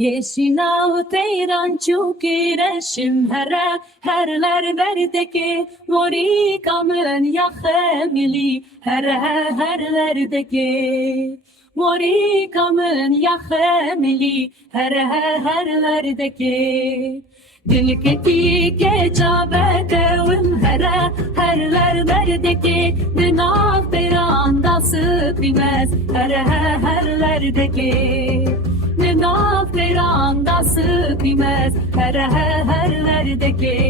Yeşina teyran çuki reşim herler verdeki mori kamın yaxemili herlerdeki mori kamın yaxemili herlerdeki Dilketi kecabetevim herler verdeki Dinav peranda sıkmez herlerdeki Dinav peranda sıkmez herlerdeki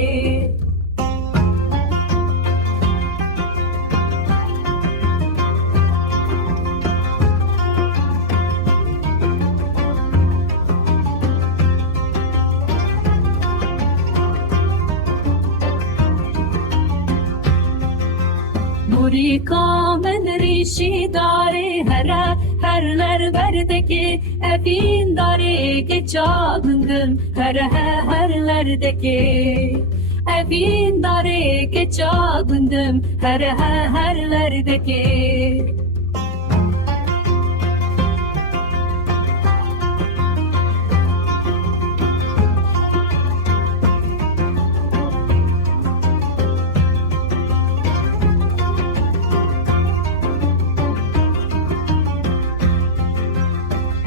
Muri kamen rişi dare herler verdeki Evin dare geçagın herlerdeki Evin dare geçagın herlerdeki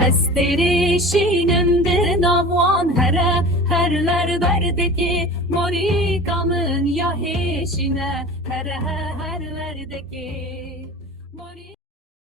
Esteri şinemdir navan herler verdeki Mori kamın ya heşine herlerdeki